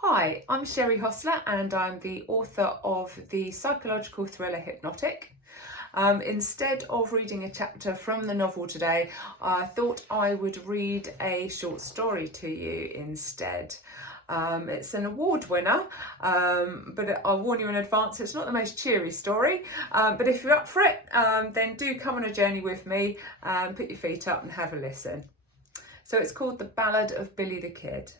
Hi, I'm Sherry Hostler and I'm the author of the psychological thriller Hypnotic. Instead of reading a chapter from the novel today, I thought I would read a short story to you instead. It's an award winner, but I'll warn you in advance, it's not the most cheery story. But if you're up for it, then do come on a journey with me, put your feet up and have a listen. So it's called The Ballad of Billy the Kid.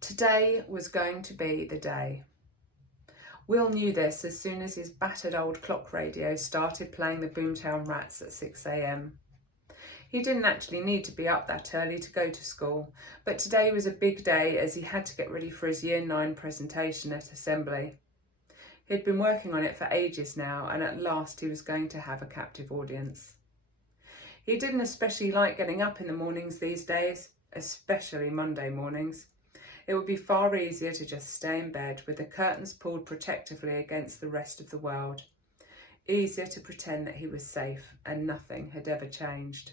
Today was going to be the day. Will knew this as soon as his battered old clock radio started playing the Boomtown Rats at 6 a.m. He didn't actually need to be up that early to go to school, but today was a big day as he had to get ready for his Year 9 presentation at Assembly. He'd been working on it for ages now, and at last he was going to have a captive audience. He didn't especially like getting up in the mornings these days, especially Monday mornings. It would be far easier to just stay in bed with the curtains pulled protectively against the rest of the world. Easier to pretend that he was safe and nothing had ever changed.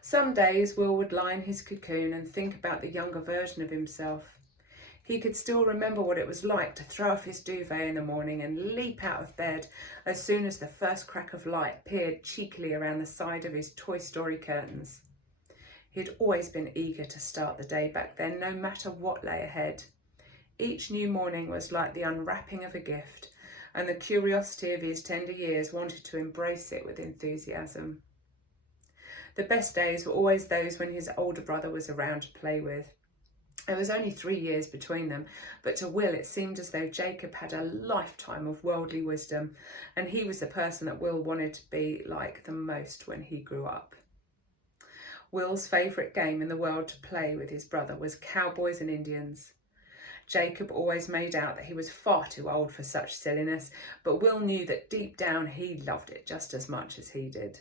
Some days Will would lie in his cocoon and think about the younger version of himself. He could still remember what it was like to throw off his duvet in the morning and leap out of bed as soon as the first crack of light peered cheekily around the side of his Toy Story curtains. He'd always been eager to start the day back then, no matter what lay ahead. Each new morning was like the unwrapping of a gift, and the curiosity of his tender years wanted to embrace it with enthusiasm. The best days were always those when his older brother was around to play with. There was only 3 years between them, but to Will it seemed as though Jacob had a lifetime of worldly wisdom, and he was the person that Will wanted to be like the most when he grew up. Will's favourite game in the world to play with his brother was cowboys and Indians. Jacob always made out that he was far too old for such silliness, but Will knew that deep down he loved it just as much as he did.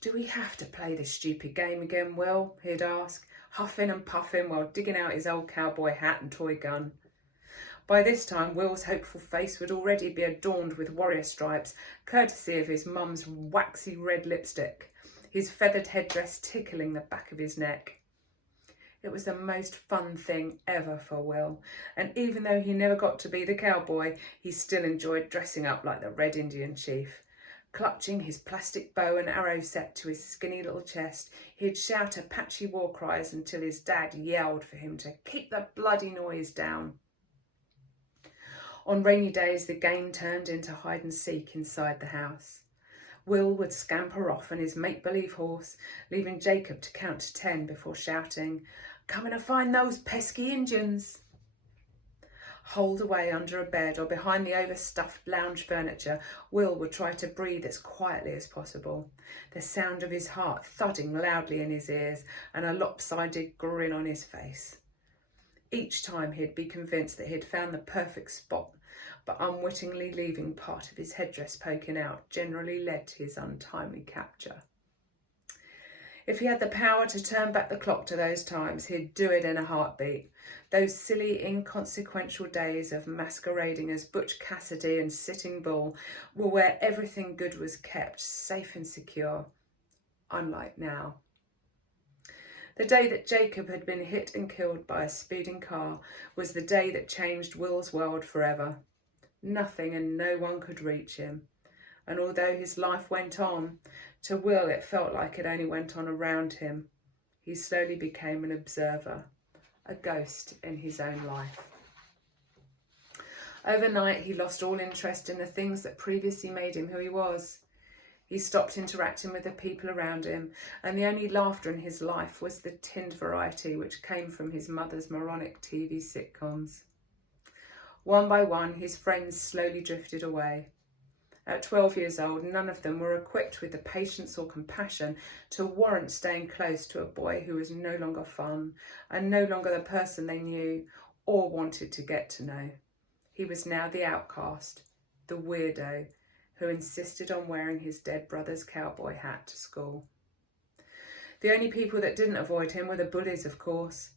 "Do we have to play this stupid game again, Will?" he'd ask, huffing and puffing while digging out his old cowboy hat and toy gun. By this time, Will's hopeful face would already be adorned with warrior stripes, courtesy of his mum's waxy red lipstick, his feathered headdress tickling the back of his neck. It was the most fun thing ever for Will, and even though he never got to be the cowboy, he still enjoyed dressing up like the Red Indian chief. Clutching his plastic bow and arrow set to his skinny little chest, he'd shout Apache war cries until his dad yelled for him to keep the bloody noise down. On rainy days, the game turned into hide and seek inside the house. Will would scamper off on his make-believe horse, leaving Jacob to count to 10 before shouting, "Coming to find those pesky Injuns." Holed away under a bed or behind the overstuffed lounge furniture, Will would try to breathe as quietly as possible, the sound of his heart thudding loudly in his ears and a lopsided grin on his face. Each time he'd be convinced that he'd found the perfect spot, but unwittingly leaving part of his headdress poking out generally led to his untimely capture. If he had the power to turn back the clock to those times, he'd do it in a heartbeat. Those silly, inconsequential days of masquerading as Butch Cassidy and Sitting Bull were where everything good was kept, safe and secure, unlike now. The day that Jacob had been hit and killed by a speeding car was the day that changed Will's world forever. Nothing and no one could reach him. And although his life went on, to Will it felt like it only went on around him. He slowly became an observer, a ghost in his own life. Overnight, he lost all interest in the things that previously made him who he was. He stopped interacting with the people around him, and the only laughter in his life was the tinned variety which came from his mother's moronic TV sitcoms. One by one, his friends slowly drifted away. At 12 years old, none of them were equipped with the patience or compassion to warrant staying close to a boy who was no longer fun and no longer the person they knew or wanted to get to know. He was now the outcast, the weirdo, who insisted on wearing his dead brother's cowboy hat to school. The only people that didn't avoid him were the bullies, of course.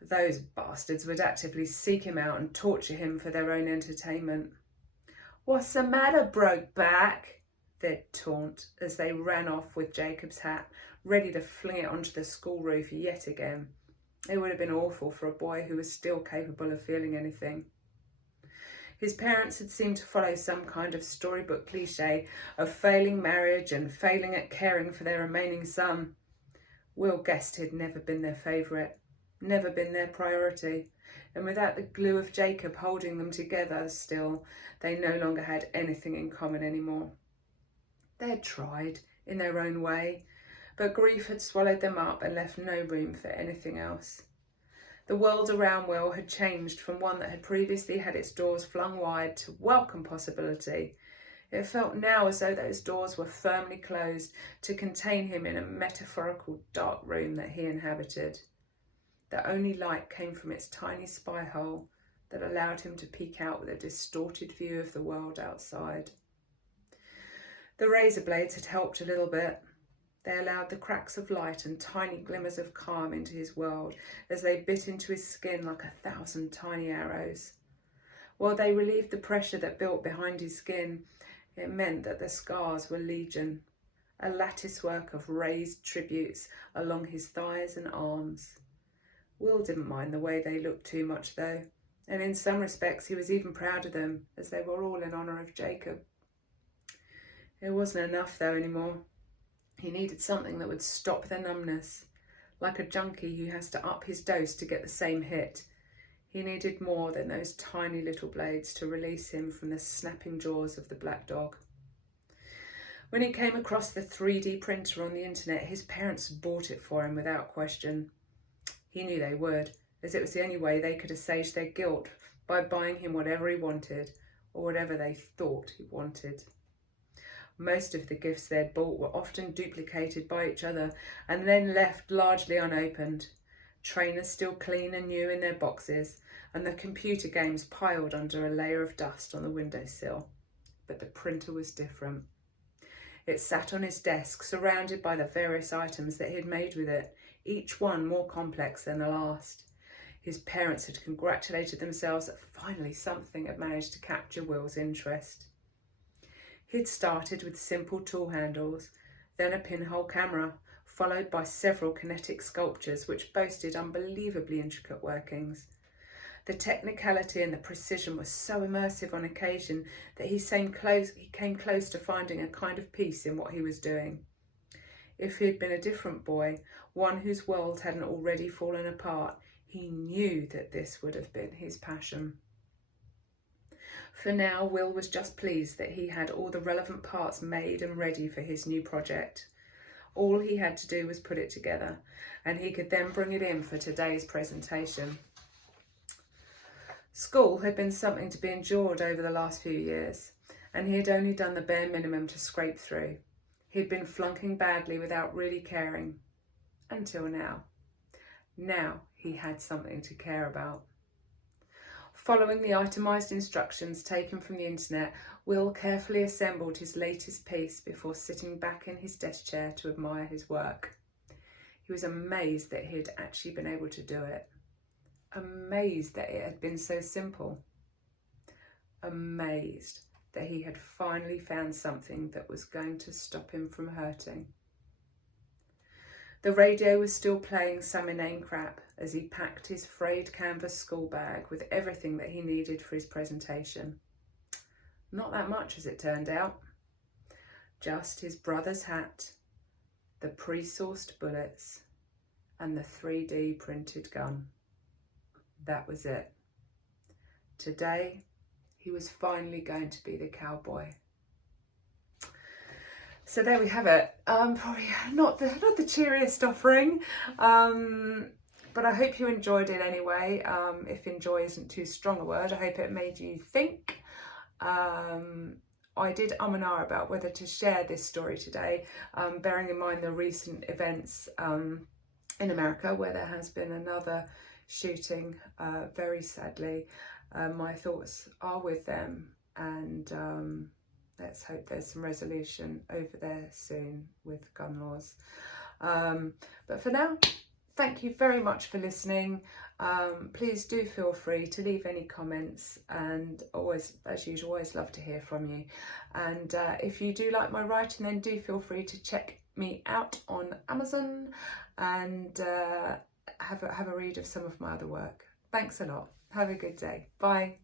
Those bastards would actively seek him out and torture him for their own entertainment. "What's the matter, Brokeback?" they'd taunt as they ran off with Jacob's hat, ready to fling it onto the school roof yet again. It would have been awful for a boy who was still capable of feeling anything. His parents had seemed to follow some kind of storybook cliche of failing marriage and failing at caring for their remaining son. Will guessed he'd never been their favourite, never been their priority, and without the glue of Jacob holding them together still, they no longer had anything in common anymore. They had tried, in their own way, but grief had swallowed them up and left no room for anything else. The world around Will had changed from one that had previously had its doors flung wide to welcome possibility. It felt now as though those doors were firmly closed to contain him in a metaphorical dark room that he inhabited. The only light came from its tiny spy hole that allowed him to peek out with a distorted view of the world outside. The razor blades had helped a little bit. They allowed the cracks of light and tiny glimmers of calm into his world as they bit into his skin like 1,000 tiny arrows. While they relieved the pressure that built behind his skin, it meant that the scars were legion, a latticework of raised tributes along his thighs and arms. Will didn't mind the way they looked too much though, and in some respects he was even proud of them, as they were all in honour of Jacob. It wasn't enough though anymore. He needed something that would stop the numbness, like a junkie who has to up his dose to get the same hit. He needed more than those tiny little blades to release him from the snapping jaws of the black dog. When he came across the 3D printer on the internet, his parents bought it for him without question. He knew they would, as it was the only way they could assuage their guilt by buying him whatever he wanted, or whatever they thought he wanted. Most of the gifts they'd bought were often duplicated by each other and then left largely unopened. Trainers still clean and new in their boxes, and the computer games piled under a layer of dust on the windowsill. But the printer was different. It sat on his desk, surrounded by the various items that he'd made with it, each one more complex than the last. His parents had congratulated themselves that finally something had managed to capture Will's interest. He'd started with simple tool handles, then a pinhole camera, followed by several kinetic sculptures which boasted unbelievably intricate workings. The technicality and the precision were so immersive on occasion that he came close to finding a kind of peace in what he was doing. If he had been a different boy, one whose world hadn't already fallen apart, he knew that this would have been his passion. For now, Will was just pleased that he had all the relevant parts made and ready for his new project. All he had to do was put it together, and he could then bring it in for today's presentation. School had been something to be endured over the last few years, and he had only done the bare minimum to scrape through. He'd been flunking badly without really caring. Until now. Now he had something to care about. Following the itemised instructions taken from the internet, Will carefully assembled his latest piece before sitting back in his desk chair to admire his work. He was amazed that he had actually been able to do it. Amazed that it had been so simple. Amazed that he had finally found something that was going to stop him from hurting. The radio was still playing some inane crap as he packed his frayed canvas school bag with everything that he needed for his presentation. Not that much, as it turned out. Just his brother's hat, the pre-sourced bullets, and the 3D printed gun. That was it. Today, he was finally going to be the cowboy. So there we have it. Probably not the cheeriest offering, but I hope you enjoyed it anyway. If enjoy isn't too strong a word, I hope it made you think. I did and ah about whether to share this story today, bearing in mind the recent events in America where there has been another shooting, very sadly. My thoughts are with them, and let's hope there's some resolution over there soon with gun laws. But for now, thank you very much for listening. Please do feel free to leave any comments, and always, as usual, always love to hear from you. And if you do like my writing, then do feel free to check me out on Amazon, and have a read of some of my other work. Thanks a lot. Have a good day. Bye.